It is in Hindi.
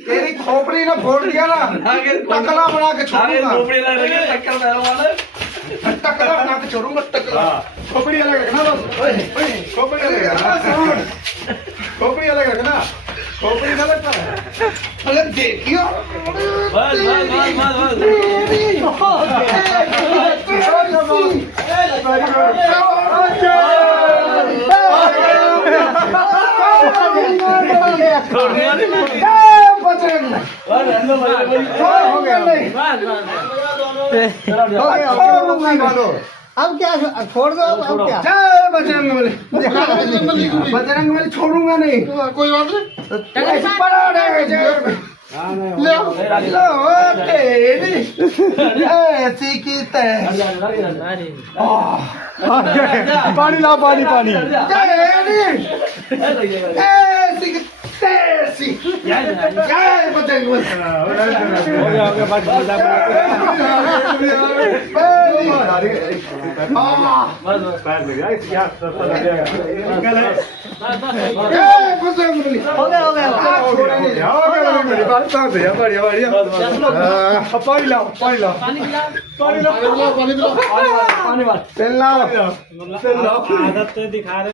तेरी खोपड़ी ने फोड़ दिया ना टकला बना के छोड़ूंगा टकला बना के छोड़ूंगा टकला खोपड़ी अलग रखना बस खोपड़ी अलग रखना खोपड़ी अलग रखना खोपड़ी अलग रखना अरे देखियो बस अब क्या छोड़ दो अब क्या जय बजरंगबली बजरंगबली छोड़ूंगा नहीं कोई बात नहीं लो तेरी ऐसी की पानी लाओ पानी पानी ऐसी की ऐसी जय बजरंगबली हो गया पानी लाओ पानी तेल लाओ आदत दिखा रहे